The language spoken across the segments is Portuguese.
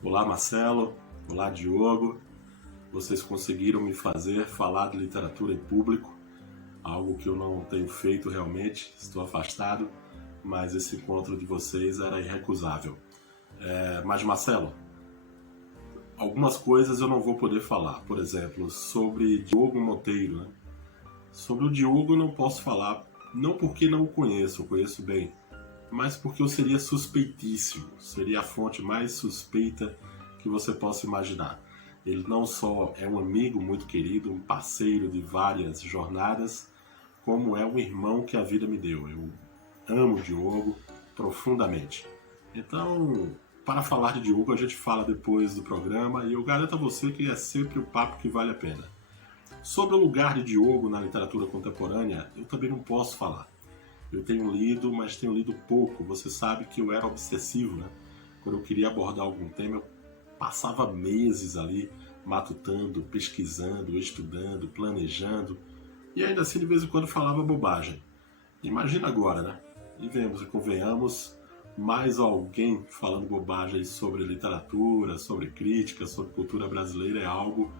Olá, Marcelo. Olá, Diogo. Vocês conseguiram me fazer falar de literatura em público, algo que eu não tenho feito realmente, estou afastado, mas esse encontro de vocês era irrecusável. Mas, Marcelo, algumas coisas eu não vou poder falar. Por exemplo, sobre Diogo Monteiro, né? Sobre o Diogo eu não posso falar, não porque não o conheço, eu conheço bem, mas porque eu seria suspeitíssimo, seria a fonte mais suspeita que você possa imaginar. Ele não só é um amigo muito querido, um parceiro de várias jornadas, como é um irmão que a vida me deu. Eu amo o Diogo profundamente. Então, para falar de Diogo, a gente fala depois do programa e eu garanto a você que é sempre o papo que vale a pena. Sobre o lugar de Diogo na literatura contemporânea, eu também não posso falar. Eu tenho lido, mas tenho lido pouco. Você sabe que eu era obsessivo, né? Quando eu queria abordar algum tema, eu passava meses ali matutando, pesquisando, estudando, planejando. E ainda assim, de vez em quando, falava bobagem. Imagina agora, né? E vemos e convenhamos, mais alguém falando bobagem sobre literatura, sobre crítica, sobre cultura brasileira é algo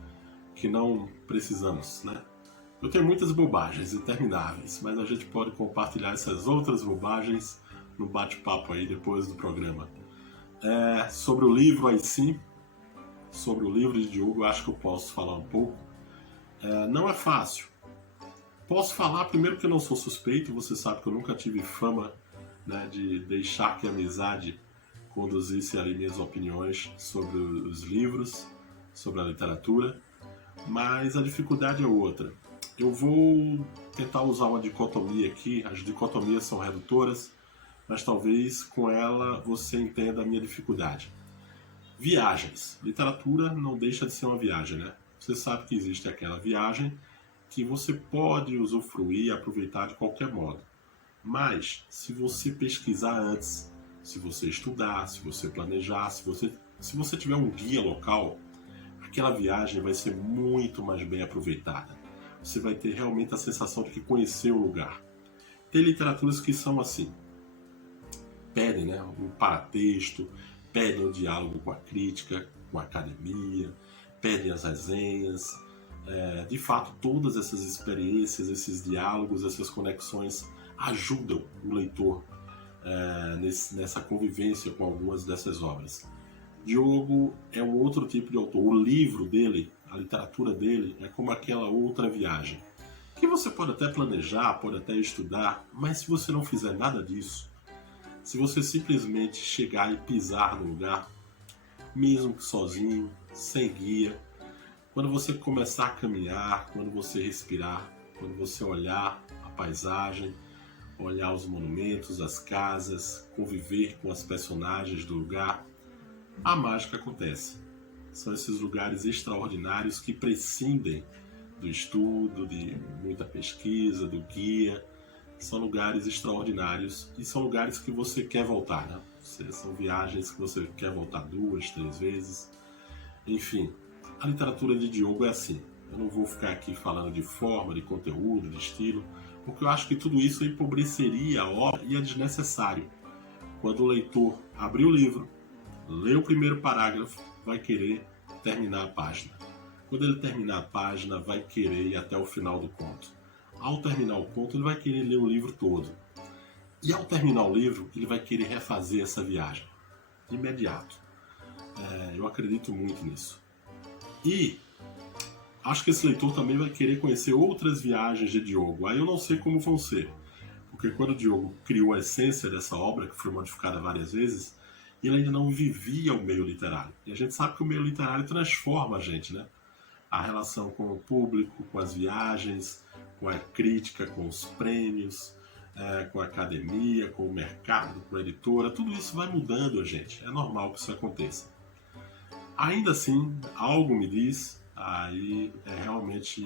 que não precisamos, né? Eu tenho muitas bobagens intermináveis, mas a gente pode compartilhar essas outras bobagens no bate-papo aí depois do programa. Sobre o livro aí sim, sobre o livro de Diogo, eu acho que eu posso falar um pouco. Não é fácil. Posso falar primeiro que eu não sou suspeito, você sabe que eu nunca tive fama, né, de deixar que a amizade conduzisse ali minhas opiniões sobre os livros, sobre a literatura, mas a dificuldade é outra. Eu vou tentar usar uma dicotomia aqui, as dicotomias são redutoras, mas talvez com ela você entenda a minha dificuldade. Viagens. Literatura não deixa de ser uma viagem, né? Você sabe que existe aquela viagem que você pode usufruir e aproveitar de qualquer modo. Mas, se você pesquisar antes, se você estudar, se você planejar, se você tiver um guia local, aquela viagem vai ser muito mais bem aproveitada. Você vai ter realmente a sensação de que conheceu o lugar. Tem literaturas que são assim, pedem, né, um paratexto, pedem o diálogo com a crítica, com a academia, pedem as resenhas. De fato, todas essas experiências, esses diálogos, essas conexões ajudam o leitor nessa convivência com algumas dessas obras. Diogo é um outro tipo de autor. O livro dele, a literatura dele, é como aquela outra viagem. Que você pode até planejar, pode até estudar, mas se você não fizer nada disso, se você simplesmente chegar e pisar no lugar, mesmo que sozinho, sem guia, quando você começar a caminhar, quando você respirar, quando você olhar a paisagem, olhar os monumentos, as casas, conviver com as personagens do lugar, a mágica acontece. São esses lugares extraordinários que prescindem do estudo, de muita pesquisa, do guia. São lugares extraordinários e são lugares que você quer voltar, né? São viagens que você quer voltar 2, 3 vezes. Enfim, a literatura de Diogo é assim. Eu não vou ficar aqui falando de forma, de conteúdo, de estilo, porque eu acho que tudo isso empobreceria a obra e é desnecessário. Quando o leitor abrir o livro, lê o primeiro parágrafo, vai querer terminar a página. Quando ele terminar a página, vai querer ir até o final do conto. Ao terminar o conto, ele vai querer ler o livro todo. E ao terminar o livro, ele vai querer refazer essa viagem. De imediato. Eu acredito muito nisso. E acho que esse leitor também vai querer conhecer outras viagens de Diogo. Aí eu não sei como vão ser. Porque quando o Diogo criou a essência dessa obra, que foi modificada várias vezes, ele ainda não vivia o meio literário. E a gente sabe que o meio literário transforma a gente, né? A relação com o público, com as viagens, com a crítica, com os prêmios, com a academia, com o mercado, com a editora, tudo isso vai mudando a gente. É normal que isso aconteça. Ainda assim, algo me diz, aí é realmente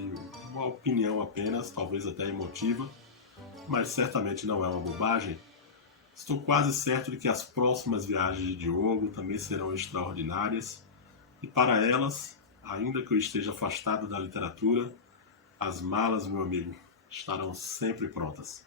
uma opinião apenas, talvez até emotiva, mas certamente não é uma bobagem. Estou quase certo de que as próximas viagens de Diogo também serão extraordinárias e para elas, ainda que eu esteja afastado da literatura, as malas, meu amigo, estarão sempre prontas.